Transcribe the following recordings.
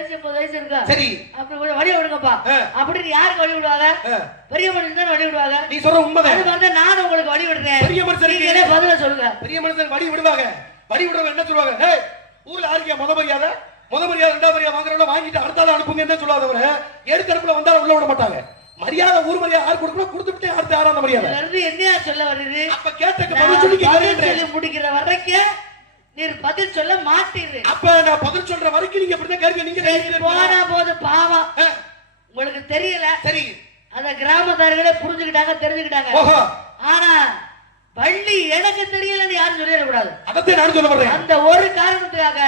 வயசு 30 வயசு இருக்கா? சரி. அப்படி கொஞ்சம் வழி விடுங்கப்பா. அப்படின்னு யாருக்கு வழி விடுவாங்க? பெரிய மனுஷன் தான் வழி விடுவாங்க. நீ சொல்ற உண்மைதான். அது மாதிரி நானும் உங்களுக்கு வழி விடுறேன். பெரிய மனுஷனுக்கு நீங்களே பதில சொல்லுங்க. பெரிய மனுஷன் வழி விடுவாங்க. வழி விடுறவங்க என்ன சொல்லுவாங்க? டேய் ஊர்ல யாருக்கே முத மரியாதை ரெண்டாவது மரியாதை வாங்குறவங்க வாங்கிட்டு அடுத்தால அனுப்புங்க என்ன சொல்லாதவர எடுத்தரப்புல வந்தாலும் உள்ள விட மாட்டாங்க. மரியாதை ஊர் மரியாதை யார் கொடுக்கணும் கொடுத்துட்டு அடுத்து யாரா அந்த மரியாதை என்னையா சொல்ல வருது? அப்ப கேட்டக்கு பதில் சொல்லி முடிக்கிற வரைக்கும் நீர் பதில் சொல்ல மாட்டீரு. அப்ப நான் பதில் சொல்ற வரைக்கும் நீங்க இப்படிதான் கேட்க நீங்க போனா போது பாவம் உங்களுக்கு தெரியல. சரி அத கிராமத்தார்களே புரிஞ்சுக்கிட்டாங்க தெரிஞ்சுக்கிட்டாங்க. ஆனா பள்ளி எனக்கு தெரியலன்னு யாரும் சொல்லிடக்கூடாது. அதத்தை நான் சொல்ல போறேன். அந்த ஒரு காரணத்துக்காக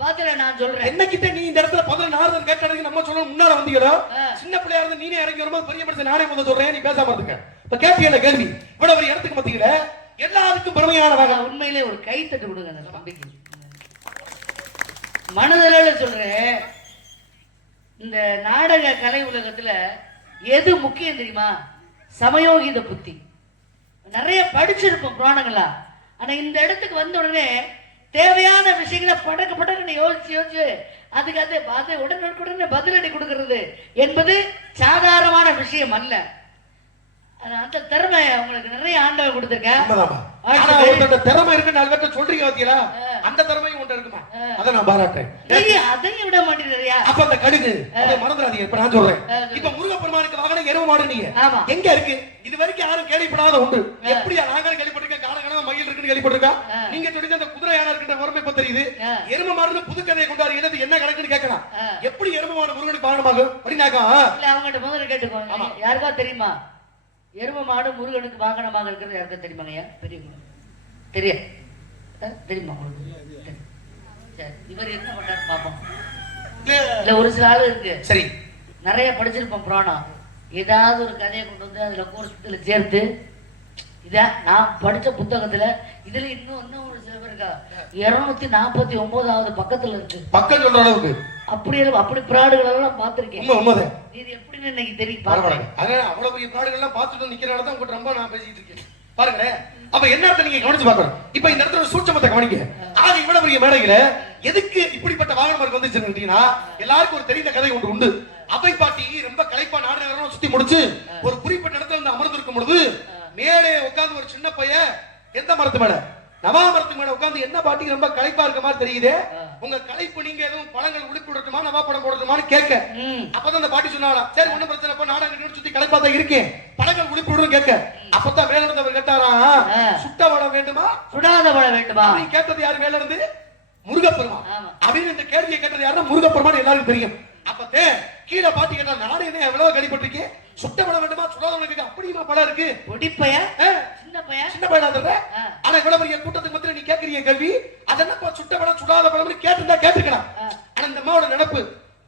பதில நான் சொல்றேன். என்ன கிட்ட நீ இந்த இடத்துல பதில நாரதன் கேட்டதுக்கு நம்ம சொல்லணும் முன்னால வந்தீங்களோ சின்ன பிள்ளையா இருந்து நீனே இறங்கி வரும்போது பெரிய மனுஷன் நானே முதல் சொல்றேன் நீ பேசாம இருந்துக்க. இப்ப கேட்பீங்க கேள்வி இவ்வளவு ஒரு இடத்துக்கு மத்தியில எல்லாருக்கும் பெருமையானவங்க உண்மையிலே ஒரு கை தட்டு கொடுங்க அந்த தம்பிக்கு. மனதளவுல சொல்றேன் இந்த நாடக கலை உலகத்துல எது முக்கியம் தெரியுமா? சமயோகித புத்தி. நிறைய படிச்சிருப்போம் புராணங்களா. ஆனா இந்த இடத்துக்கு வந்த உடனே தேவையான விஷயங்களை படக்கு யோசிச்சு அதுக்கு அது உடனுக்குடனே பதிலடி கொடுக்கிறது என்பது சாதாரணமான விஷயம் அல்ல. அந்த திறமை உங்களுக்கு நிறைய ஆண்டவர் கொடுத்திருக்கேன். திறமை இருக்கு நாலு பேர்ட்ட சொல்றீங்க பாத்தீங்களா? அந்த திறமையும் ஒன்று இருக்குமா? அதை நான் பாராட்டுறேன். அதையும் விட மாட்டேங்கிறியா? அப்ப அந்த கடுகு அதை மறந்துடாதீங்க. இப்ப நான் சொல்றேன். இப்ப முருகப்பெருமானுக்கு வாகனம் எரும மாடு நீங்க எங்க இருக்கு? இது வரைக்கும் யாரும் கேள்விப்படாத உண்டு. எப்படியா நாங்களும் கேள்விப்பட்டிருக்கேன். காலகணமா மயில் இருக்குன்னு கேள்விப்பட்டிருக்கா? நீங்க சொல்லி அந்த குதிரை யானை இருக்கின்ற உரிமை இப்ப தெரியுது. எரும மாடுன்னு புது கதையை கொண்டாரு. என்ன கணக்குன்னு கேட்கலாம். எப்படி எரும மாடு முருகனுக்கு வாகனமாகும் அப்படின்னாக்கா அவங்ககிட்ட முதல்ல கேட்டுக்கோங்க. யாருக்கா தெரியுமா எரும மாடு முருகனுக்கு வாகனமாக இருக்கிறது? யாருக்கும் தெரியுமாங்கய்யா? பெரியவங்க தெரியுமா உங்களுக்கு? சரி இவர் என்ன பண்றாரு பாப்போம். இல்ல ஒரு சில ஆளு இருக்கு சரி நிறைய படிச்சிருப்போம் புராணம். ஏதாவது ஒரு கதையை கொண்டு வந்து அதுல கோர்ஸ்ல சேர்த்து இதான் நான் படிச்ச புத்தகத்துல இதுல இன்னும் ஒரு சில பேர் இருக்கா 249வது பக்கத்துல இருக்கு. பக்கம் சொல்ற அளவுக்கு அப்படி பிராடுகள் எல்லாம் பாத்திருக்கேன். இது எப்படின்னு இன்னைக்கு தெரியும் பாருங்க. அவ்வளவு பெரிய பிராடுகள் எல்லாம் பார்த்துட்டு நிக்கிறனாலதான் உங்ககிட்ட ரொம்ப நான் பேசிட்டு இருக்கேன் பாருங்களேன். அப்ப என்ன நீங்க கவனிச்சு பார்க்கணும். இப்ப இந்த இடத்துல சூட்சமத்தை கவனிக்க. ஆக இவ்வளவு பெரிய மேடையில எதுக்கு இப்படிப்பட்ட வாகனம் வந்துச்சுன்னா எல்லாருக்கும் ஒரு தெரிந்த கதை ஒன்று உண்டு. அவை பாட்டி ரொம்ப களைப்பா நாடு நகரம் சுத்தி முடிச்சு ஒரு குறிப்பிட்ட இடத்துல வந்து அமர்ந்திருக்கும் பொழுது மேலே உட்கார்ந்து ஒரு சின்ன பையன் எந்த மரத்து மேல நவா மரத்து மேல உட்கார்ந்து என்ன பாட்டிக்கு ரொம்ப களைப்பா இருக்க மாதிரி தெரியுது. உங்க களைப்பு நீங்க எதுவும் பழங்கள் உடுப்பி விடட்டுமா நவா படம் போடட்டுமான்னு கேட்க. அப்பதான் அந்த பாட்டி சொன்னாரா சரி ஒண்ணும் பிரச்சனை இப்ப நாடகம் சுத்தி களைப்பா தான் இருக்கேன் பழங்கள் உடுப்பி விடுன்னு கேட்க. அப்பதான் மேல இருந்தவர் கேட்டாரா சுட்ட பழம் வேண்டுமா சுடாத பழம் வேண்டுமா அப்படின்னு கேட்டது யாரு? மேல இருந்து முருகப்பெருமான். அப்படின்னு இந்த கேள்வியை கேட்டது யாருன்னா முருகப்பெருமான் எல்லாருக்கும் தெரியும். அப்பத்தே கீழே பாட்டி கேட்டா நாடு என்ன எவ்வளவு கடிபட்டிருக்கேன் சுட்ட பழம் வேண்டுமா சுடாத பழம் அப்படிமா பழம் இருக்கு பொடிப்பைய சின்ன பையனா தர்ற. ஆனா இவ்வளவு பெரிய கூட்டத்துக்கு மத்தியில நீ கேட்கறீங்க கேள்வி அதென்னப்பா சுட்ட பழம் சுடாத பழம் கேட்டிருந்தா கேட்டிருக்கலாம். ஆனா இந்த அம்மாவோட நினைப்பு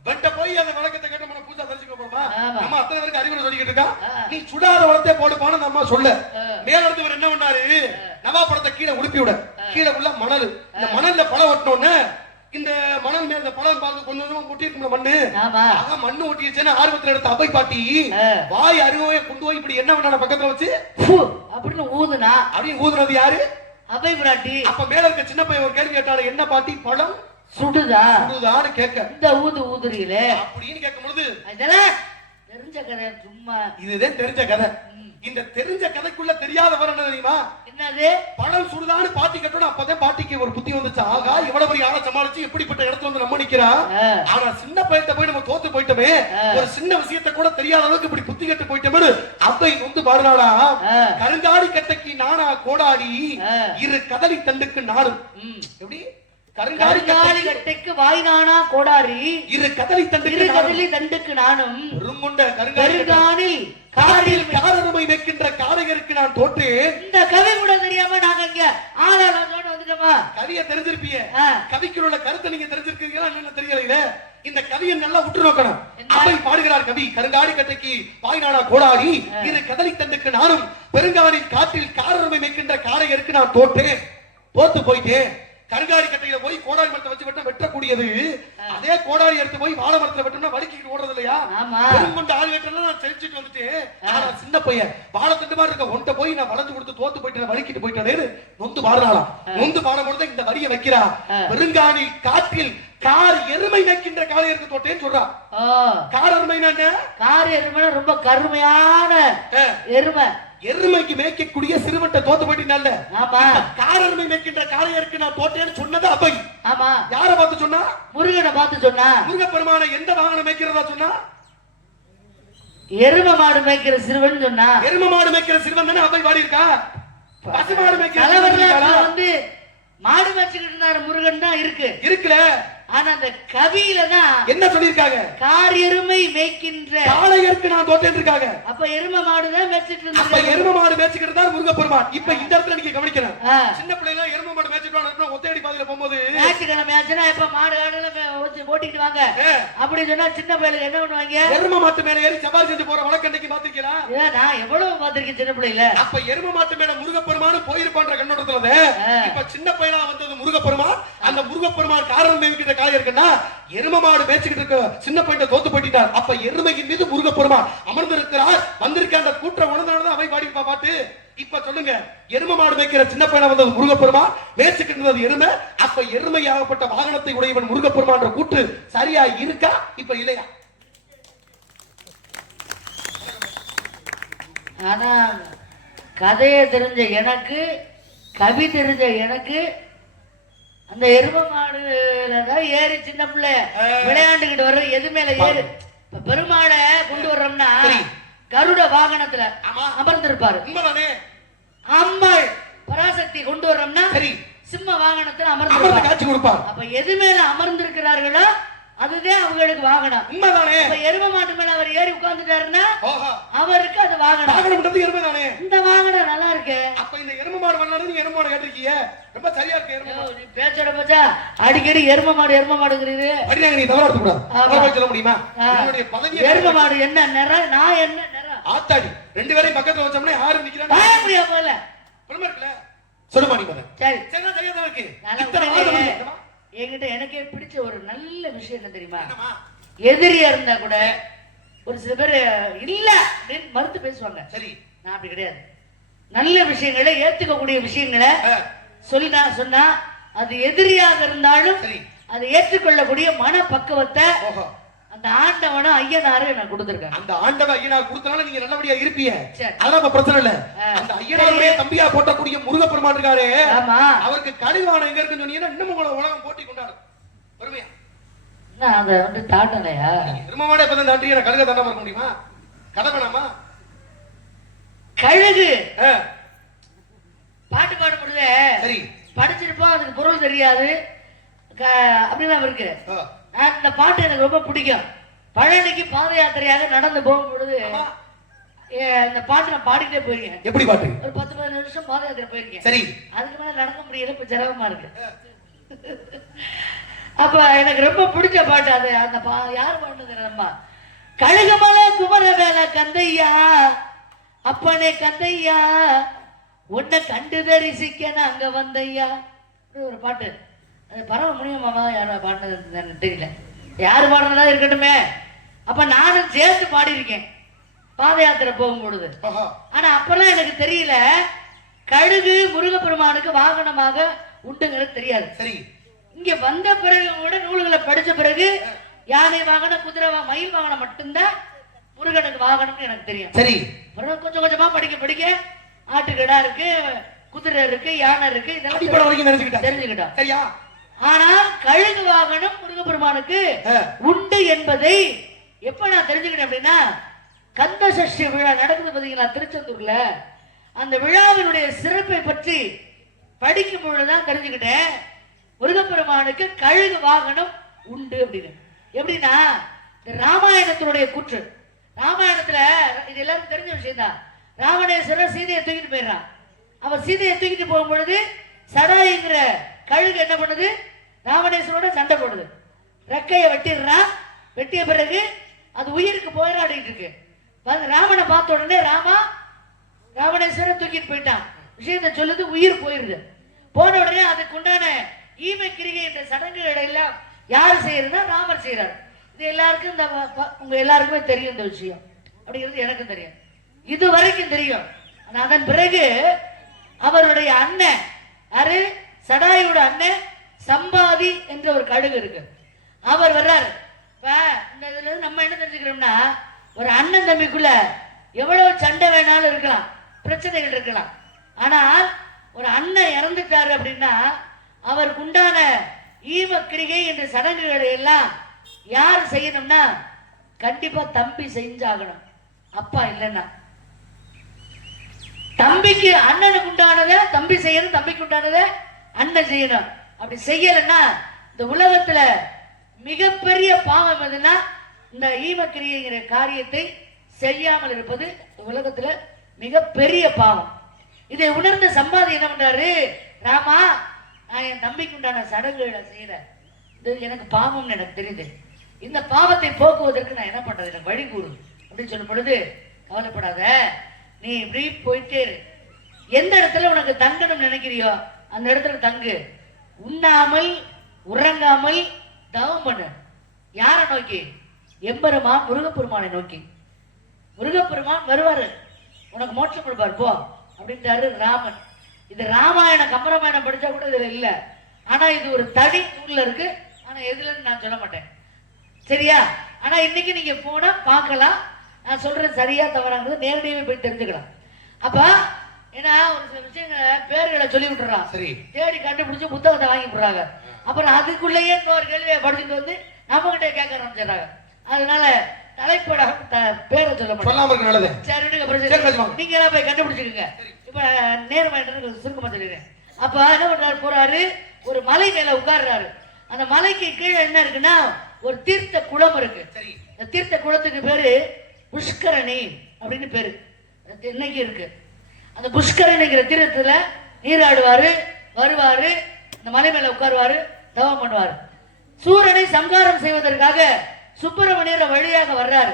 வெட்ட போய் அந்த விளக்கத்தை கேட்ட நம்ம பூஜா தெரிஞ்சுக்க போறோமா? நம்ம அத்தனை பேருக்கு அறிவுரை சொல்லிக்கிட்டு இருக்கா. நீ சுடாத வளத்தை போடுப்பான்னு அந்த அம்மா சொல்ல மேல இருந்து என்ன பண்ணாரு நவா பழத்தை கீழே உடுப்பி விட. கீழே உள்ள மணல் இந்த மணல்ல பழம் ஒட்டணும்னு இந்த மணல் மேல இந்த பழம் பார்க்க கொஞ்சம் கொஞ்சமா ஒட்டி இருக்கும்ல மண்ணு ஆக மண்ணு ஒட்டிடுச்சுன்னு ஆர்வத்துல எடுத்த அவை பாட்டி வாய் அருவே கொண்டு போய் இப்படி என்ன பண்ண பக்கத்துல வச்சு அப்படின்னு ஊதுனா அப்படின்னு ஊதுனது யாரு? அவை பிராட்டி. அப்ப மேல இருக்க சின்ன பையன் ஒரு கேள்வி கேட்டாரு என்ன பாட்டி பழம் சுடுதான்னு கேட்க இந்த ஊதுறீங்களே அப்படின்னு கேட்கும் பொழுது இதெல்லாம் தெரிஞ்ச கதை சும்மா இதுதான் தெரிஞ்ச கதை. இந்த தெரிஞ்ச கதைக்குள்ள தெரியாத வர என்ன தெரியுமா? என்னது பழம் சுடுதான்னு பாட்டி கேட்டோம். அப்பதான் பாட்டிக்கு ஒரு புத்தி வந்துச்சு. ஆகா இவ்வளவு பெரிய ஆளை சமாளிச்சு எப்படிப்பட்ட இடத்துல வந்து நம்ம நிக்கிறா. ஆனா சின்ன பையன்ட்ட போய் நம்ம தோத்து போயிட்டோமே ஒரு சின்ன விஷயத்த கூட தெரியாத அளவுக்கு இப்படி புத்தி கட்டு போயிட்டோமே அவை வந்து பாடுறாளா கருங்காடி கட்டைக்கு நானா கோடாடி இரு கதலி தண்டுக்கு நாடும். எப்படி கருங்காலி கட்டைக்கு வாய் நானா கோடாரி இரு கதலி தண்டுக்கு நானும் ருங்குண்ட கருங்காலில் காரில் காரணமை வைக்கின்ற காரையருக்கு நான் தோற்றேன். இந்த கவி கூட தெரியாம நாங்க இங்க ஆளாளோட வந்துட்டோமா? கவியை தெரிஞ்சிருப்பீங்க. கவிக்கு உள்ள கருத்தை நீங்க தெரிஞ்சிருக்கீங்களா என்ன தெரியல. இந்த கவியை நல்லா உற்று நோக்கணும். அவை பாடுகிறார் கவி கருங்காலி கட்டைக்கு வாய் நானா கோடாரி இரு கதலி தண்டுக்கு நானும் பெருங்காலில் காற்றில் காரணமை வைக்கின்ற காரையருக்கு நான் தோற்றேன். தோத்து போயிட்டேன். கருங்காலி கட்டையில போய் கோடாரி மரத்தை வச்சு வெட்ட வெட்டக்கூடியது அதே கோடாரி எடுத்து போய் வாழை மரத்துல வெட்டோம்னா வலிக்கிட்டு ஓடுறது இல்லையா? பெருங்கொண்ட ஆள் வெட்டலாம் நான் தெரிஞ்சுட்டு வந்துட்டு ஆனா சின்ன பையன் வாழை தண்டு மாதிரி இருக்க ஒன்ட்ட போய் நான் வளைஞ்சு கொடுத்து தோத்து போயிட்டு வலிக்கிட்டு போயிட்டேன்னு நொந்து பாடுறாளாம். நொந்து பாடும் பொழுது இந்த வரியை வைக்கிறா பெருங்காலில் காற்றில் கார் எருமை மேய்க்கின்ற காளையருக்கு தோட்டேன்னு சொல்றா. கார் எருமைனா என்ன? கார் எருமை ரொம்ப கருமையான எருமை. எருமைக்கு மேய்க்கக்கூடிய சிறுவட்ட தோத்து போயிட்டீங்கல்ல. ஆமா. கார் எருமை மேய்க்கின்ற காளையருக்கு நான் தோட்டேன்னு சொன்னது அபை. ஆமா. யார பார்த்து சொன்னா? முருகனை பார்த்து சொன்னா. முருகப்பெருமான எந்த வாகனம் மேய்க்கிறதா சொன்னா? எருமை மாடு மேய்க்கிற சிறுவன் சொன்னா. எருமை மாடு மேய்க்கிற சிறுவன் தானே அபை பாடி இருக்கா? பசு மாடு மேய்க்கிற வந்து மாடு மேய்ச்சிட்டு இருந்தாரு முருகன் தான் இருக்குல்ல. ஆனா அந்த கவியில தான் என்ன சொல்லிருக்காங்க? கார் எருமை மேய்க்கின்ற காளையருக்கு நான் தோட்டேன் இருக்காங்க. அப்ப எருமை மாடு தான் மேய்ச்சிட்டு இருந்தாரு. அப்ப எருமை மாடு மேய்ச்சிட்டு இருந்தார் முருகப்பெருமான். இப்ப இந்த இடத்துல நீங்க கவனிக்கணும். சின்ன பிள்ளைல எருமை மாடு மேய்ச்சிட்டு வாங்க ஒத்தையடி பாதையில போகும்போது ஞாயிற்றுக்கிழமை ஆச்சுன்னா இப்ப மாடு ஓட்டிட்டு வாங்க அப்படி சொன்னா சின்ன பிள்ளைங்க என்ன பண்ணுவாங்க? எருமை மாட்டு மேல ஏறி சவாரி செஞ்சு போற வழக்கண்டைக்கு பாத்திருக்கீங்களா? நான் எவ்வளவு பாத்திருக்கேன் சின்ன பிள்ளைல. அப்ப எருமை மாட்டு மேல முருகப்பெருமான் போயிருப்பான்ற கண்ணோட்டத்துல இப்ப சின்ன பையனா வந்தது முருகப்பெருமான். அந்த முருகப்பெருமான் காரணம் மேய்க்கிற காளையர் இருக்குன்னா எருமை மாடு மேய்ச்சிட்டு இருக்க சின்ன பையன் தோத்து போயிட்டார். அப்ப எருமையின் மீது முருகப்பெருமான் அமர்ந்திருக்கிறார். வந்திருக்க அந்த கூற்ற உணர்ந்தானதான் அவை பாடி பாட்டு. இப்ப சொல்லுங்க, எருமை மாடு மேய்க்கிற சின்ன பையனா வந்தது முருகப்பெருமான், மேய்ச்சிட்டு இருந்தது எருமை. அப்ப எருமையாகப்பட்ட வாகனத்தை உடையவன் முருகப்பெருமான் கூற்று சரியா இருக்கா? இப்ப இல்லையா? ஆனா கதையை தெரிஞ்ச எனக்கு, கவி தெரிஞ்ச எனக்கு, அந்த எருமை மாடுலதான் ஏறி சின்ன பிள்ளை விளையாண்டுகிட்டு வர்ற எது மேல ஏறு. பெருமாளை கொண்டு வர்றோம்னா கருட வாகனத்துல அமர்ந்திருப்பாரு. அம்மாள் பராசக்தி கொண்டு வர்றோம்னா சிம்ம வாகனத்துல அமர்ந்திருப்பாரு. அப்ப எது மேல அமர்ந்திருக்கிறார்களோ அதுதான் அவங்களுக்கு வாகனம். எருமை மாட்டு மேல அவர் ஏறி உட்கார்ந்துட்டாருன்னா அவருக்கு அது வாகனம். இந்த வாகனம் நல்லா இருக்கு. அப்ப இந்த எருமை மாடு வரலாறு நீங்க எருமை மாடு கேட்டிருக்கீங்க. ரொம்ப சரியா இருக்கு. எருமை மாடு நீ பேச்சோட பேச்சா அடிக்கடி எருமை மாடுங்கிறது அப்படியே நீ தவறா எடுக்க கூடாது. சொல்ல முடியுமா? உங்களுடைய பதவி எருமை மாடு என்ன நிறம், நான் என்ன நிறம்? ஆத்தாடி ரெண்டு பேரையும் பக்கத்துல வச்சோம்னா யாரு நிக்கிறாங்க? வாய முடியா போல. சொல்லுமா இருக்குல? சொல்லுமா நீ மதன். சரி. சரியா சரியா தான் இருக்கு. என்கிட்ட எனக்கே பிடிச்ச ஒரு நல்ல விஷயம் என்ன தெரியுமா? எதிரியா இருந்தா கூட ஒரு சில பேர் இல்ல அப்படின்னு மறுத்து பேசுவாங்க. சரி, நான் அப்படி கிடையாது. நல்ல விஷயங்களை ஏத்துக்கக்கூடிய விஷயங்களை சொன்னா அது எதிரியாக இருந்தாலும் அதை ஏற்றுக்கொள்ளக்கூடிய மனப்பக்குவத்தை அந்த ஆண்டவனும் ஐயனாரும் எனக்கு கொடுத்திருக்காங்க. அந்த ஆண்டவன் ஐயனார் கொடுத்தனால நீங்க நல்லபடியா இருப்பீங்க. அதெல்லாம் பிரச்சனை இல்ல. அந்த ஐயனாருடைய தம்பியா போட்டக்கூடிய முருகப்பெருமான் இருக்காரு. ஆமா, அவருக்கு கழுவான எங்க இருக்குன்னு சொன்னீங்கன்னா இன்னும் உங்களை உலகம் போட்டி கொண்டாடும். பொறுமையா அதை வந்து தாண்டனையா திருமணமான இப்ப தாண்டி கழுக தாண்டாம இருக்க முடியுமா? கதை வேணாமா? கழுகு பாட்டு பாடப்படுது. சரி, படிச்சிருப்போம், அதுக்கு பொருள் தெரியாது அப்படிலாம் இருக்கு. அந்த பாட்டு எனக்கு ரொம்ப பிடிக்கும். பழனிக்கு பாத யாத்திரையாக நடந்து போகும் பொழுது இந்த பாட்டு நான் பாடிக்கிட்டே போயிருக்கேன். எப்படி பாட்டு? ஒரு 10-15 நிமிஷம் பாத யாத்திரை போயிருக்கேன். சரி, அதுக்கு மேல நடக்க முடியல, இப்ப சிரமமா இருக்கு. அப்ப எனக்கு ரொம்ப பிடிச்ச பாட்டு அது. அந்த யார் பாடுறது? நம்ம கழுகுமல குமர வேல கந்தையா, அப்பனே கந்தையா, உன்னை கண்டு தரிசிக்க நாங்க வந்தையா ஒரு பாட்டு. அது பரவ முடியுமாவா? யாரா பாடினது தெரியல. யாரு பாடினதா இருக்கட்டுமே. அப்ப நானும் சேர்த்து பாடியிருக்கேன் பாத யாத்திரை போகும்பொழுது. ஆனா அப்பெல்லாம் எனக்கு தெரியல கழுகு முருகப்பெருமானுக்கு வாகனமாக உண்டுங்கிறது தெரியாது. சரி, இங்க வந்த பிறகு கூட நூல்களை படிச்ச பிறகு யானை வாகனம், குதிரை மயில் வாகனம் மட்டும்தான் முருகனுக்கு வாகனம்னு எனக்கு தெரியும். சரி, கொஞ்சம் கொஞ்சமா படிக்க ஆட்டுக்கடா இருக்கு, குதிரை இருக்கு, யானை இருக்கு, இதெல்லாம் தெரிஞ்சுக்கிட்டோம். சரியா? ஆனா கழுகு வாகனம் முருகப்பெருமானுக்கு உண்டு என்பதை எப்ப நான் தெரிஞ்சுக்கிட்டேன் அப்படின்னா, கந்த சஷ்டி விழா நடக்குது பாத்தீங்களா திருச்செந்தூர்ல, அந்த விழாவினுடைய சிறப்பை பற்றி படிக்கும் பொழுதுதான் தெரிஞ்சுக்கிட்டேன் முருகப்பெருமானுக்கு கழுகு வாகனம் உண்டு அப்படின்னு. எப்படின்னா இந்த ராமாயணத்தினுடைய கூற்று. ராமாயணத்துல இது எல்லாரும் தெரிஞ்ச விஷயம் தான். ராவணேஸ்வரர் சீதையை தூக்கிட்டு போயிடுறான். அவர் சீதையை தூக்கிட்டு போகும் பொழுது சடாய்ங்கிற கழுகு என்ன பண்ணுது? ராவணேஸ்வரோட சண்டை போடுது. ரெக்கையை வெட்டிடுறான். வெட்டிய பிறகு அது உயிருக்கு போராடிட்டு இருக்கு. ராவனை பார்த்த உடனே ராவணேஸ்வரர் தூக்கிட்டு போயிட்டான். விஷயத்தை சொல்லுது, உயிர் போயிருது. போன உடனே அதுக்கு உண்டான ஈமை கிரிகை என்ற சடங்குகள் எல்லாம் யார் செய்யறதுன்னா ராமர் செய்யறாரு. இது எல்லாருக்கும் உங்க எல்லாருக்குமே தெரியும் இந்த விஷயம். அப்படிங்கிறது எனக்கு தெரியும், இது வரைக்கும் தெரியும். அதன் பிறகு அவருடைய அண்ணன் யாரு? சடாயோட அண்ணன் சம்பாதி என்ற ஒரு கழுகு இருக்கு. அவர் வர்றாரு. இப்ப இந்த இதுல இருந்து நம்ம என்ன தெரிஞ்சுக்கிறோம்னா, ஒரு அண்ணன் தம்பிக்குள்ள எவ்வளவு சண்டை வேணாலும் இருக்கலாம், பிரச்சனைகள் இருக்கலாம். ஆனால் ஒரு அண்ணன் இறந்துட்டாரு அப்படின்னா அவருக்கு உண்டான ஈம கிரிகை என்ற சடங்குகளை எல்லாம் யார் செய்யணும்னா கண்டிப்பா தம்பி செஞ்சாகணும். அப்பா இல்லைன்னா தம்பிக்கு அண்ணனுக்கு உண்டானதை தம்பி செய்யணும், தம்பிக்கு உண்டானதை அண்ணன் செய்யணும். அப்படி செய்யலைன்னா இந்த உலகத்துல மிகப்பெரிய பாவம் எதுன்னா இந்த ஈமக்கிரியைங்கிற காரியத்தை செய்யாமல் இருப்பது உலகத்துல மிகப்பெரிய பாவம். இதை உணர்ந்த சம்பாதி என்ன பண்றாரு, ராமா நான் என் தம்பிக்கு உண்டான சடங்குகளை செய்யறேன், இது எனக்கு பாவம்னு எனக்கு தெரியுது, இந்த பாவத்தை போக்குவதற்கு நான் என்ன பண்றது, எனக்கு வழி கூறு அப்படின்னு சொல்லும் பொழுது, கவலைப்படாத நீ இப்படி போயிட்டே இரு, எந்த இடத்துல உனக்கு தங்கணும் நினைக்கிறியோ அந்த இடத்துல தங்கு, உண்ணாமல் உறங்காமல் தவம் பண்ணு. யாரை நோக்கி? எம்பெருமான் முருகப்பெருமானை நோக்கி. முருகப்பெருமான் வருவாரு, உனக்கு மோட்சம் கொடுப்பார் போ அப்படின்றாரு ராமன். இது ராமாயணம் கம்பராமாயணம் படிச்சா கூட இதுல இல்ல, ஆனா இது ஒரு தனி நூல்ல இருக்கு, ஆனா எதுலன்னு நான் சொல்ல மாட்டேன், சரியா? ஆனா இன்னைக்கு நீங்க போனா பார்க்கலாம், நான் சொல்றது சரியா தவறாங்கிறது நேரடியாவே போய் தெரிஞ்சுக்கலாம். அப்ப ஏன்னா ஒரு சில விஷயங்களை பேர்களை சொல்லி விட்டுறான், சரி தேடி கண்டுபிடிச்சு புத்தகத்தை வாங்கி விடுறாங்க. அப்புறம் அதுக்குள்ளேயே இன்னொரு கேள்வியை படிச்சுட்டு வந்து நம்ம கிட்ட கேட்க ஆரம்பிச்சிடறாங்க. அதனால தலைப்பட பேரை சொல்ல மாட்டேன், சரி நீங்க எல்லாம் போய் கண்டுபிடிச்சுக்கோங்க. இப்ப நேர்மை சுருக்கமா சொல்லிடுறேன். அப்ப என்ன பண்றாரு, போறாரு ஒரு மலை மேல உட்கார்றாரு. அந்த மலைக்கு கீழே என்ன இருக்குன்னா ஒரு தீர்த்த குளம் இருக்கு. இந்த தீர்த்த குளத்துக்கு பேரு புஷ்கரணி அப்படின்னு பேரு இன்னைக்கு இருக்கு. அந்த புஷ்கரணிங்கிற தீர்த்தத்துல நீராடுவாரு, வருவாரு, இந்த மலை மேல உட்காருவாரு, தவம் பண்ணுவாரு. சூரனை சம்ஹாரம் செய்வதற்காக சுப்பிரமணியர் வழியாக வர்றாரு.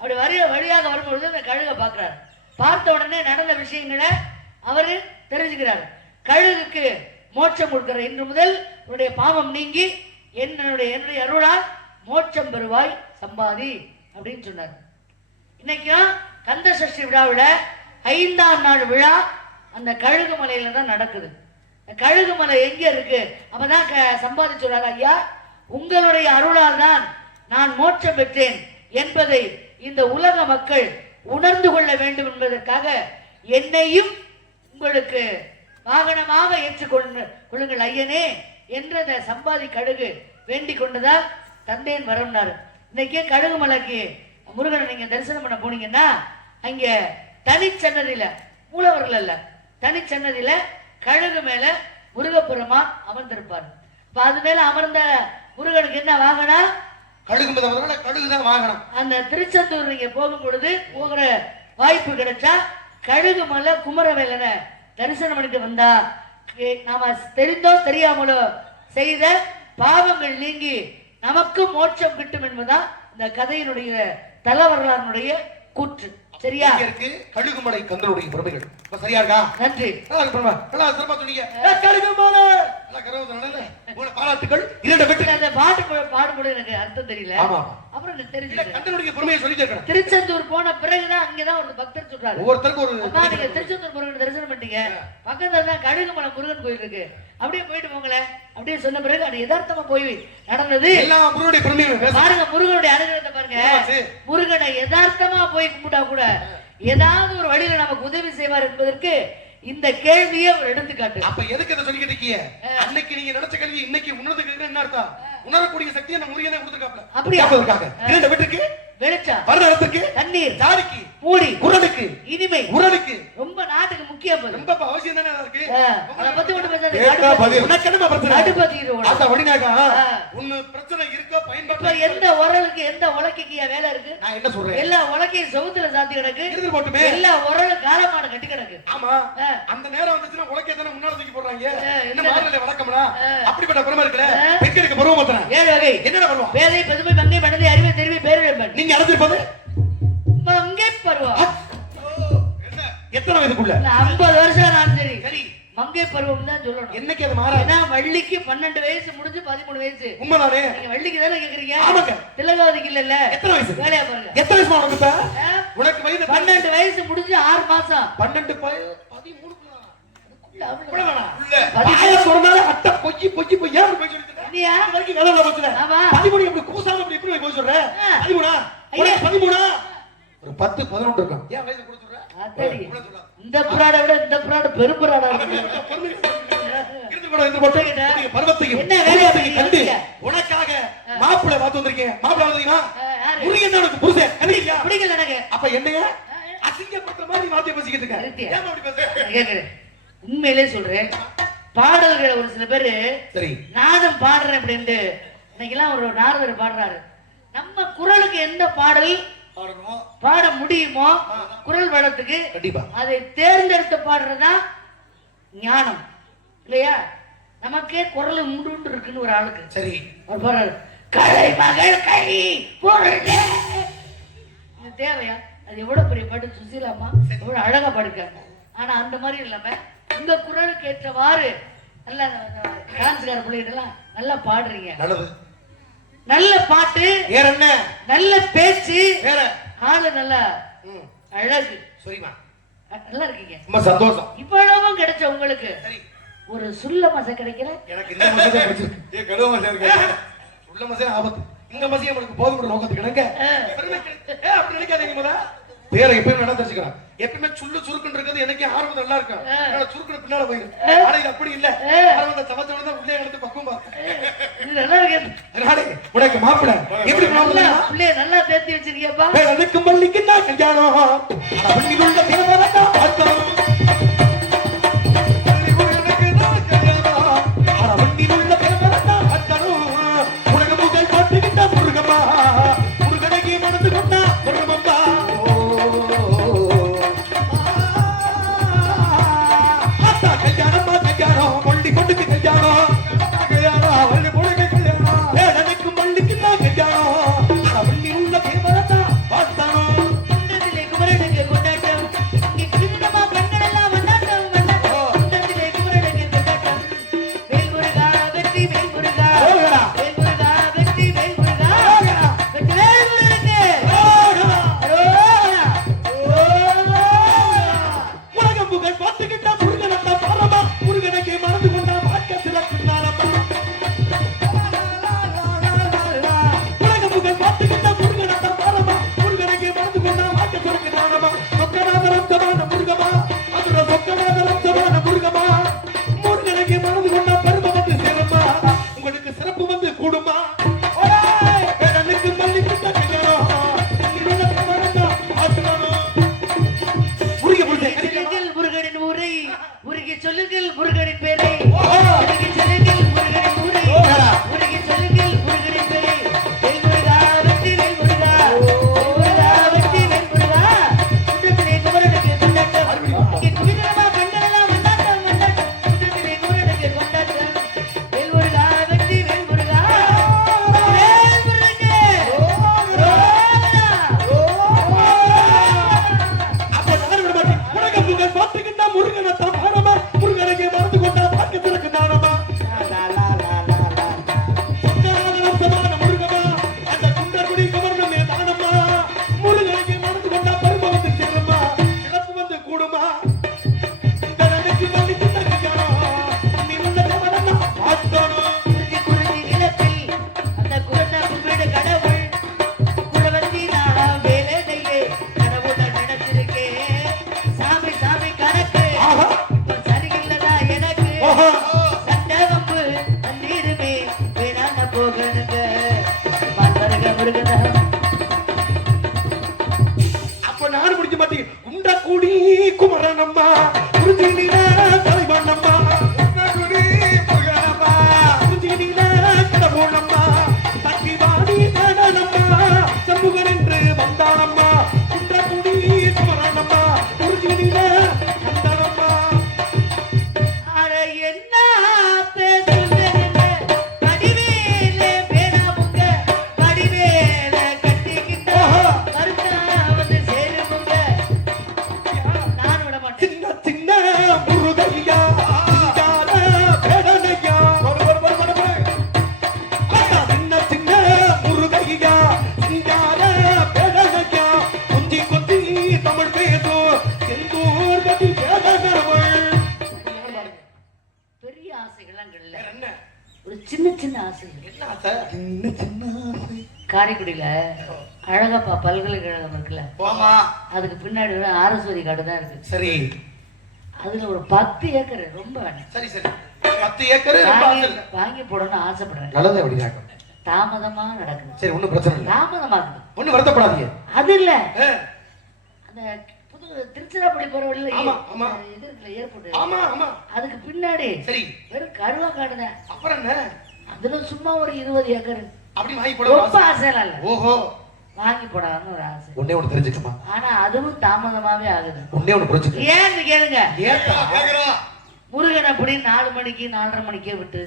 அப்படி வழியாக வரும்பொழுது அந்த கழுகை பார்க்கிறாரு. பார்த்த உடனே நடந்த விஷயங்களை அவரு தெரிஞ்சுக்கிறாரு. கழுகுக்கு மோட்சம் கொடுக்கிற, இன்று முதல் உன்னுடைய பாவம் நீங்கி என்னுடைய அருளால் மோட்சம் பெறுவாய் சம்பாதி அப்படின்னு சொன்னார். இன்னைக்கும் கந்த சஷ்டி விழாவில 5ஆம் நாள் விழா அந்த கழுகு மலையில தான் நடக்குது. கழுகு மலை எங்க இருக்கு? அப்பதான் சம்பாதி சொல்றாரு, ஐயா உங்களுடைய அருளால் தான் நான் மோட்சம் பெற்றேன் என்பதை இந்த உலக மக்கள் உணர்ந்து கொள்ள வேண்டும் என்பதற்காக என்னையும் உங்களுக்கு வாகனமாக ஏற்றுக்கொள்ளுங்கள் ஐயனே என்று சம்பாதி கழுகு வேண்டிக் கொண்டதால் தந்தேன் வரம்னாரு. இன்னைக்கே கழுகு மலைக்கு முருகனை நீங்க தரிசனம் பண்ண போனீங்கன்னா அங்க தனிச்சன்னதியில மூலவர்கள் அல்ல, தனிச்சன்னதியில கழுகு மேல முருகப்பெருமான் அமர்ந்திருப்பார். இப்ப அது மேல அமர்ந்த முருகனுக்கு என்ன வாகனம்? கழுகுதான் வாகனம். அந்த திருச்செந்தூர் நீங்க போகும் பொழுது போகிற வாய்ப்பு கிடைச்சா கழுகு மலை குமரவேலனை தரிசனம் பண்ணிட்டு வந்தா நாம தெரிந்தோ தெரியாமலோ செய்த பாவங்கள் நீங்கி நமக்கு மோட்சம் கிட்டும் என்பதுதான் இந்த கதையினுடைய தல வரலாறுடைய கூற்று. சரியா இருக்கு கழுகுமலை கந்தனுடைய பெருமைகள். சரியா இருக்கா? நன்றி. பாராட்டுகள். பாடுபட எனக்கு அர்த்தம் தெரியல, அப்புறம் கந்தனுடைய பெருமையை சொல்லிட்டு திருச்செந்தூர் போன பிறகுதான் அங்கதான் ஒரு பக்தர் சொல்றாரு, ஒவ்வொருத்தருக்கு ஒரு நீங்க திருச்செந்தூர் முருகன் தரிசனம் பண்ணிட்டீங்க, பக்கத்துல தான் கழுகுமலை முருகன் கோயில் இருக்கு, அப்படியே போயிட்டு போங்களேன் அப்படின்னு சொன்ன பிறகு அது யதார்த்தமா போய் நடந்தது. பாருங்க முருகனுடைய அனுகிரகத்தை பாருங்க. முருகனை யதார்த்தமா போய் கும்பிட்டா கூட ஏதாவது ஒரு வழியில நமக்கு உதவி செய்வார் என்பதற்கு இந்த கேள்வியே ஒரு எடுத்துக்காட்டு. அப்ப எதுக்கு இதை சொல்லிக்கிட்டு இருக்கீங்க? அன்னைக்கு நீங்க நினைச்ச கேள்வி இன்னைக்கு உணர்ந்துக்கு என்ன அர்த்தம்? உணரக்கூடிய சக்தியை நம்ம முருகனே கொடுத்துருக்காப்ல. அப்படியே இரண்டு வீட்டுக்கு வெளிச்சம், வருடத்துக்கு தண்ணீர், தாரிக்கு மூடி, குரலுக்கு இனிமை, உரலுக்கு ரொம்ப நாட்டுக்கு முக்கியம், ரொம்ப அவசியம் தானே இருக்கு. அத பத்தி ஒண்ணு பேசாத, உனக்கு என்ன பிரச்சனை? அடுப்பதிரோட அந்த வடினாக உன்ன பிரச்சனை இருக்கோ பயன்படுத்த. எந்த உரலுக்கு எந்த உலக்கைக்கு வேலை இருக்கு? நான் என்ன சொல்றேன், எல்லா உலக்கையும் சவுத்துல சாத்தி கிடக்கு, இருந்து போட்டுமே எல்லா உரலு காலமான கட்டி கிடக்கு. ஆமா, அந்த நேரம் வந்துச்சுன்னா உலக்கை தானே முன்னால தூக்கி போடுறாங்க. என்ன மாறல வழக்கம்னா அப்படிப்பட்ட பெருமை இருக்குல. பெண்களுக்கு பருவம் மத்தன ஏழு வகை என்னென்ன பருவம்? வேலை, பதுமை, மங்கை, மடலை, அறிவை, தெரிவி, பேரிழம்பன். நீங்க அழைச்சிருப்பது மங்கை பருவம். எத்தனை வயதுக்குள்ள? 50 வருஷம் நான் சரி சரி மங்கை பருவம் தான் சொல்லணும். என்னைக்கு அது மாறா? ஏன்னா வள்ளிக்கு 12 வயசு முடிஞ்சு 13 வயசு. உண்மைதானே? நீங்க வள்ளிக்கு தானே கேக்குறீங்க? ஆமாங்க. திலகாவதிக்கு இல்ல. எத்தனை வயசு? வேலையா பாருங்க. எத்தனை வயசு உனக்கு? உனக்கு வயது 12 வயசு முடிஞ்சு 6 மாசம். 12 13 அட்ட பொச்சி பொச்சி பொய்யா போய் சொல்லிட்டு நீயா இது வரைக்கும் கதை நான் போச்சுல ஆமா 13 எப்படி கூசாம இப்படி எப்படி போய் சொல்ற 13 ஐயா 13 ஒரு 10 11 இருக்கும் ஏன் வயசு கூட சொல்ற அத்தடி இந்த புறாட விட இந்த புறாட பெரும்புறாடா இருக்கு பருவத்தையும் என்ன வேலையை கண்டு உனக்காக மாப்பிள்ளை பார்த்து வந்திருக்கேன் மாப்பிள்ளை வந்தீங்களா முருகன் தான் உனக்கு புருஷன் கண்டிப்பா பிடிக்கல எனக்கு அப்ப என்னைய அசிங்கப்படுற மாதிரி வார்த்தை பேசிக்கிட்டு இருக்க ஏன் அப்படி பேசுற கேக்குறேன் உண்மையிலே சொல்றேன் பாடல்கள் ஒரு சில பேரு சரி நாதம் பாடுறேன் அப்படின்ட்டு இன்னைக்கெல்லாம் ஒரு நாரதர் பாடுறாரு நம்ம குரலுக்கு எந்த பாடல் பாட முடியுமோ குரல் வளத்துக்கு கண்டிப்பா அதை தேர்ந்தெடுத்து பாடுறதா ஞானம் இல்லையா நமக்கே குரல் முண்டு இருக்குன்னு ஒரு ஆளுக்கு சரி அவர் பாடுறாரு கலை மகள் கை பொருளே இது தேவையா அது எவ்வளவு பெரிய பாட்டு சுசீலாமா எவ்வளவு அழகா பாடுக்காங்க ஆனா அந்த மாதிரி இல்லாம உங்க குரலுக்கு ஏற்றவாறு நல்லா டான்ஸ்கார பிள்ளைகிட்டலாம் நல்லா பாடுறீங்க நல்லது நல்ல பாட்டு வேற என்ன நல்ல பேச்சு வேற ஆளு நல்லா அழகு சரிமா நல்லா இருக்கீங்க ரொம்ப சந்தோஷம் இவ்வளவும் கிடைச்ச உங்களுக்கு சரி ஒரு சுள்ள மசை கிடைக்கல எனக்கு இந்த மசை தான் கிடைச்சிருக்கு ஏ கடுவ மசை இருக்கு சுள்ள மசை ஆபத்து இந்த மசை உங்களுக்கு போதும் நோக்கத்துக்கு எனக்கு அப்படி நினைக்காதீங்க முத பேரை எப்பயும் நல்லா தெரிஞ்சுக்கலாம் எப்பயுமே சுள்ளு சுருக்குன்னு இருக்கிறது எனக்கு ஆர்வம் நல்லா இருக்கும் சுருக்குன்னு பின்னால போயிடும் ஆனா இது அப்படி இல்ல ஆர்வத்தை சமத்தோட தான் உள்ளே எடுத்து பக்கம் இது நல்லா இருக்கு அதனால உனக்கு மாப்பிள்ளை எப்படி பிள்ளைய நல்லா தேர்த்தி வச்சிருக்கியப்பா அதுக்கு மல்லிக்கு நான் கல்யாணம் உள்ள தேவரா பார்த்தோம் அப்ப நாடு முடிஞ்ச மாட்டி குண்ட கூடி குமரனம்மா குருஜினில தலைவண்ணம்மா குண்ட கூடி முருகனம்மா குருஜினில கடவுளம்மா தக்கி வாடி கடனம்மா சமூகன் என்று வந்தானம்மா குண்ட கூடி குமரனம்மா குருஜினில கண்டனம்மா அட என்ன பேசுறீங்க படிவேலே பேராமுங்க படிவேலே கட்டிக்கிட்ட கருத்தா வந்து சேருமுங்க நான் விட மாட்டேன் சின்ன சின்ன முருகன் காரைக்குடியில அழகப்பா பல்கலைக்கழகம் இருக்குல்ல, ஆமா, அதுக்கு பின்னாடி ஆரஸ்வதி காடு தான் இருக்கு. சரி, அதுல ஒரு 10 ஏக்கர் ரொம்ப வேணும். சரி சரி, 10 ஏக்கர் வாங்கி போடணும்னு ஆசைப்படுறேன். நல்லது அப்படியா? தாமதமா நடக்குது. சரி, ஒண்ணும் பிரச்சனை இல்லை, தாமதமாகுது, ஒண்ணும் வருத்தப்படாதீங்க. அது இல்ல, அந்த புது திருச்சிராப்பள்ளி போற வழியில ஆமா ஆமா இது இருக்குல்ல ஏர்போர்ட், ஆமா ஆமா, அதுக்கு பின்னாடி சரி வெறும் கருவா காடுதான். அப்புறம் என்ன, அதுல சும்மா ஒரு 20 ஏக்கர் அப்படி வாங்கி போட ரொம்ப ஆசைலாம் இல்ல. ஓஹோ, வாங்கி போடான்னு ஒரு ஆசை. ஒண்ணே ஒண்ணு தெரிஞ்சுக்கமா, ஆனா அதுவும் தாமதமாவே ஆகுது. ஒண்ணே ஒண்ணு புரிஞ்சுக்க. ஏன்னு கேளுங்க, கேக்குறோம். முருகன் அப்படி 4 மணிக்கு 4:30 மணிக்கே விட்டு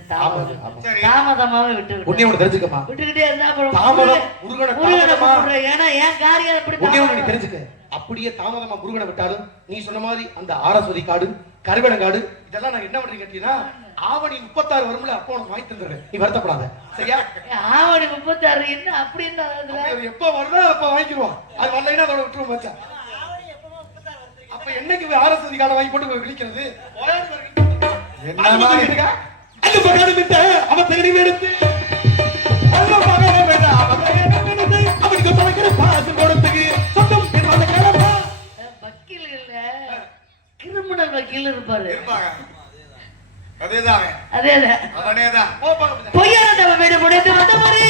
தாமதமாவே விட்டு ஒண்ணே ஒண்ணு தெரிஞ்சுக்கமா, விட்டுக்கிட்டே இருந்தா அப்புறம் தாமதம் முருகனை கூப்பிடுறேன். ஏன்னா ஏன் காரியம் அப்படி ஒண்ணே ஒண்ணு தெரிஞ்சுக்க. அப்படியே தாமதமா முருகனை விட்டாலும் நீ சொன்ன மாதிரி அந்த ஆரஸ்வதி காடு, கருவேலங்காடு இதெல்லாம் நான் என்ன பண்றேன் கேட்டீங்கன்னா, ஆவணி 36 வரும்ல, அப்போ உனக்கு வாங்கி தந்துடுறேன், நீ வருத்தப்படாத சரியா? ஆவணி 36 என்ன அப்படி என்ன எப்ப வருதோ அப்ப வாங்கிடுவோம், அது வரலைன்னா அதோட விட்டுருவோம் மச்சான். அப்ப என்னைக்கு ஆரஸ்வதி காடை வாங்கி போட்டு விழிக்கிறது? அவன் தேடி எடுத்து வக்கீல் இல்ல, கிரிமினல் வக்கீல் இருப்பாரு. அதேதான் பொய்யான வீடு முடித்து வந்த முறை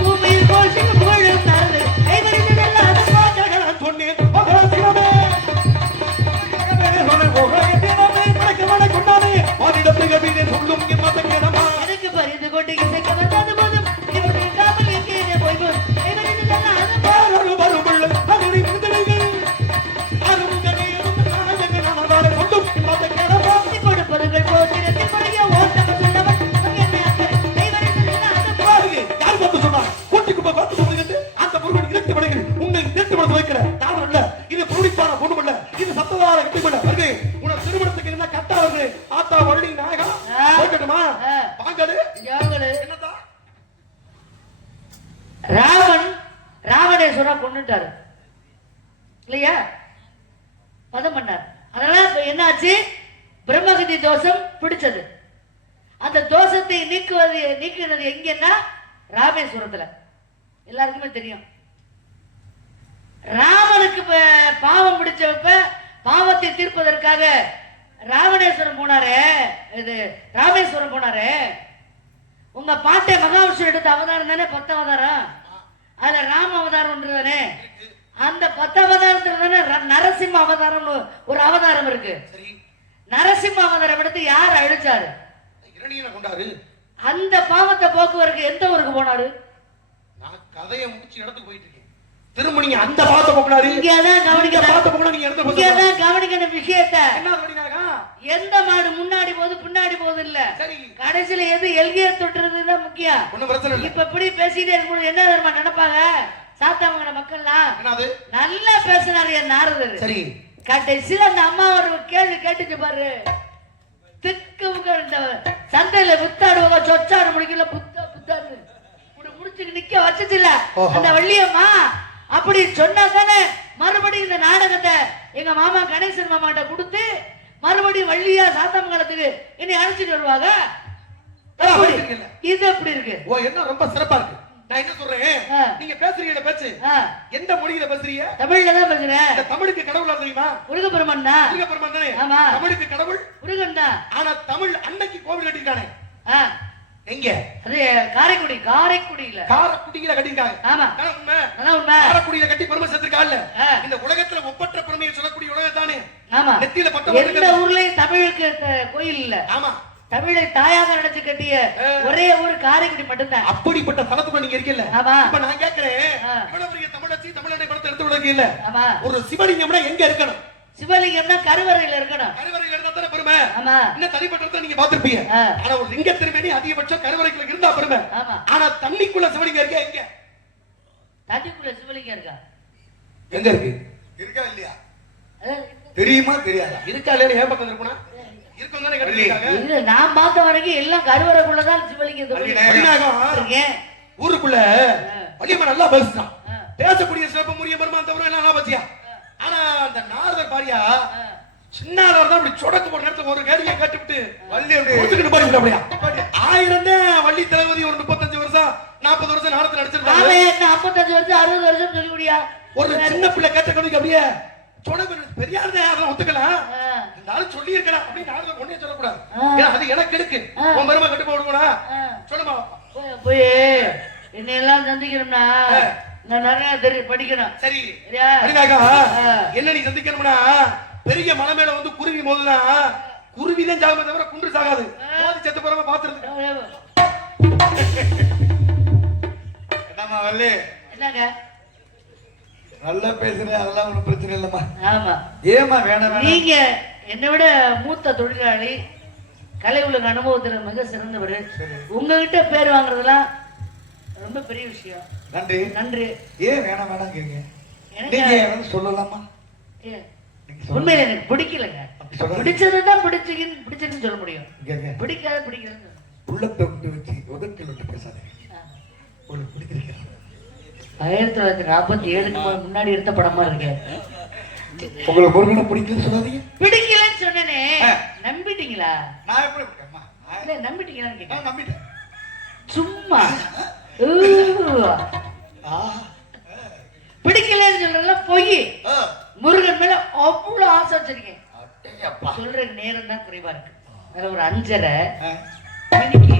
பூமியில் கோஷி புகழும் நாடு கைவரிசெல்லாம் சொன்னேன். எனக்கு பரிந்து கொண்டு இசைக்க வந்தது போதும் காமல் எங்கே போய் கொடுப்பதுகள் போத்திரத்தில் பழைய ஓட்டம் சொன்னவன் அந்த முருகன் இரண்டு மலைகள் உன்னை தேர்த்து மனசு வைக்கிற காரணம் இல்ல, இது புடிப்பான பொண்ணு இல்ல, இது சத்ததார கட்டி பண்ண வருது. உனக்கு திருமணத்துக்கு என்ன கட்டா வருது? ஆத்தா வருடி நாயகா போய்க்கட்டுமா? வாங்கடு என்னதா? ராவணேஸ்வரா கொண்டுட்டாரு இல்லையா, பதம் பண்ணார். அதனால இப்ப என்னாச்சு, பிரம்மகதி தோஷம் பிடிச்சது. அந்த தோஷத்தை நீக்குறது எங்கன்னா ராமேஸ்வரத்துல. எல்லாருக்குமே தெரியும், ராமனுக்கு பாவம் பிடிச்சப்ப பாவத்தை தீர்ப்பதற்காக ராவணேஸ்வரம் போனாரே, இது ராமேஸ்வரம் போனாரே. உங்க பாட்டை மகாவிஷ்ணு எடுத்த அவதாரம் தானே 10 அவதாரம், அதுல ராம அவதாரம் ஒன்று தானே. அந்த 10 அவதாரத்துல தானே நரசிம்ம அவதாரம் ஒரு அவதாரம் இருக்கு. நரசிம்ம அவதாரம் எடுத்து யார் அழிச்சாரு? அந்த பாவத்தை போக்குவதற்கு எந்த ஊருக்கு போனாரு? நான் கதையை முடிச்சு இடத்துக்கு போயிட்டு இருக்கேன். திரும்ப நீங்க அந்த பாவத்தை போக்குனாரு, இங்கதான் கவனிக்கணும் விஷயத்தை. எந்த மாடு முன்னாடி போகுது பின்னாடி போகுது இல்ல, கடைசியில எது எல்கைய தொட்டுறதுதான் முக்கியம். இப்ப இப்படி பேசிட்டே இருக்கும்போது என்ன தெரியுமா நினைப்பாங்க சாத்தாமங்கட மக்கள்லாம்? நல்லா பேசினாரு என் நாரதர். சரி, கடைசியில அந்த அம்மா ஒரு கேள்வி கேட்டுச்சு பாரு. திக்கு இந்த சந்தையில வித்தாடுவாங்க, சொச்சாடு முடிக்கல, புத்தா புத்தாடு முடிச்சுக்கு நிக்க வச்சது இல்ல அந்த வள்ளியம்மா. அப்படி சொன்னா தானே மறுபடியும் இந்த நாடகத்தை எங்க மாமா கணேசன் மாமாட்ட கொடுத்து மறுபடியும் வள்ளியா சாத்தாமங்கலத்துக்கு என்னை அழைச்சிட்டு வருவாங்க. இது எப்படி இருக்கு? ஓ, என்ன ரொம்ப சிறப்பா இருக்கு. நான் என்ன சொல்றேன், நீங்க பேசுறீங்க பேச்சு எந்த மொழியில பேசுறீங்க? தமிழ்ல தான் பேசுறேன். இந்த தமிழுக்கு கடவுள் தெரியுமா? முருகப்பெருமான் தான். முருகப்பெருமான் தானே? ஆமா, தமிழுக்கு கடவுள் முருகன் தான். ஆனா தமிழ் அன்னைக்கு கோவில் கட்டிருக்கானே எங்க? அது காரைக்குடியில கட்டிருக்காங்க. ஆமா, உண்மை. உண்மை. காரைக்குடியில கட்டி பெருமை சேர்த்திருக்காங்க. இந்த உலகத்துல ஒப்பற்ற பெருமையை சொல்லக்கூடிய உலகம் தானே. ஆமா, நெத்தியில பட்ட எந்த ஊர்லயும் தமிழுக்கு கோயில் இல்ல. ஆமா, தமிழை தாயாக நினைச்சு கட்டிய ஒரே ஊர் காரைக்குடி மட்டும்தான். அப்படிப்பட்ட தலத்துல நீங்க இருக்கீங்க. ஆமா, இப்ப நான் கேக்குறேன், இவ்வளவு பெரிய தமிழச்சி தமிழனை படத்தை எடுத்து விடுறது இல்ல. ஆமா, ஒரு சிவலிங்கம்னா எங்க இருக்கணும்? சிவலிங்கம்னா கருவறையில இருக்கணும். கருவறையில இருந்தா தானே பெருமை. ஆமா, இன்னும் தனிப்பட்டத நீங்க பாத்துருப்பீங்க. ஆனா ஒரு லிங்க திருமேனி அதிகபட்சம் கருவறைக்குள்ள இருந்தா பெருமை. ஆமா, ஆனா தண்ணிக்குள்ள சிவலிங்கம் இருக்கே எங்க? தண்ணிக்குள்ள சிவலிங்கம் இருக்கா? எங்க இருக்கு? இருக்கா இல்லையா? தெரியுமா தெரியாதா? இருக்கா இல்லையா? ஏன் பக்கம் இருக்குனா? இருக்கும் தானே கட்டிருக்காங்க. இல்ல, நான் பார்த்த வரைக்கும் எல்லாம் கருவறைக்குள்ள தான் சிவலிங்கம் இருக்கு. ஊருக்குள்ள வள்ளியம்மா நல்லா பேசுறான். பேசக்கூடிய சிறப்பு முறிய பெருமான் தவிர எல்லாம் நல்லா பத்தியா. ஆனா அந்த நாரதர் பாரியா சின்ன ஆளா இருந்தா அப்படி சொடக்கு போற நேரத்துல ஒரு கேள்வியை கேட்டுவிட்டு வள்ளி அப்படி கொடுத்துக்கிட்டு பாருங்க அப்படியா 1000 தான் வள்ளி தளபதி ஒரு 35 வருஷம் 40 வருஷம் நாடகத்துல நடிச்சிருக்காரு. அவன் என்ன 55 வருஷம் 60 வருஷம் சொல்லி முடியா? ஒரு சின்ன பிள்ளை கேட்ட கவிக்கு அப்படியே சொடக்கு பெரியார் தான் அதெல்லாம் ஒத்துக்கலாம். இந்த ஆளு சொல்லி இருக்கலாம் அப்படின்னு நாடகம் ஒண்ணே சொல்லக்கூடாது. ஏன்னா அது எனக்கு இருக்கு. உன் மருமக கட்டு போடுங்கடா. சொல்லுமா. போய் என்னை எல்லாம் சந்திக்கணும்னா நான் நிறைய தெரியும் படிக்கணும். சரி. சரியா? அடினாக்கா என்ன நீ சந்திக்கணும்னா பெரிய மலை மேல வந்து குருவி மோதுனா குருவி தான் சாகுமே தவிர குன்று சாகாது. மோதி செத்து போறவங்க பாத்துறது. என்னம்மா வள்ளி? என்னங்க? நல்லா பேசுறேன், அதெல்லாம் ஒண்ணும் பிரச்சனை இல்லம்மா. ஆமா. ஏமா வேணாம்? நீங்க என்னை விட மூத்த தொழிலாளி, கலை உலக அனுபவத்துல மிக சிறந்தவர். உங்ககிட்ட பேர் வாங்குறதுலாம் ரொம்ப பெரிய விஷயம். நன்றி நன்றி. ஏன் வேணாம் வேணாம் கேங்க? நீங்க வந்து சொல்லலாமா? உண்மையில எனக்கு பிடிக்கலங்க. பிடிச்சதுதான் பிடிச்சிருக்குன்னு சொல்ல முடியும். பிடிக்காத பிடிக்கலன்னு உள்ளத்தை விட்டு வச்சு உதட்டில் விட்டு பேசாதே. உங்களுக்கு பிடிக்கிறீங்க? 1947 முன்னாடி எடுத்த படமா இருக்கு. உங்களுக்கு முருகனை பிடிக்கலன்னு சொல்லாதீங்க. பிடிக்கலன்னு சொன்னனே, நம்பிட்டீங்களா? நான் எப்படி நம்பிட்டீங்களான்னு கேட்டேன். நம்பிட்டேன். சும்மா பிடிக்கலன்னு சொல்றதுல பொய். முருகன் மேல அவ்வளவு ஆசை வச்சிருக்கேன். சொல்ற நேரம் தான் குறைவா இருக்கு. அதுல ஒரு 5:30 மணிக்கு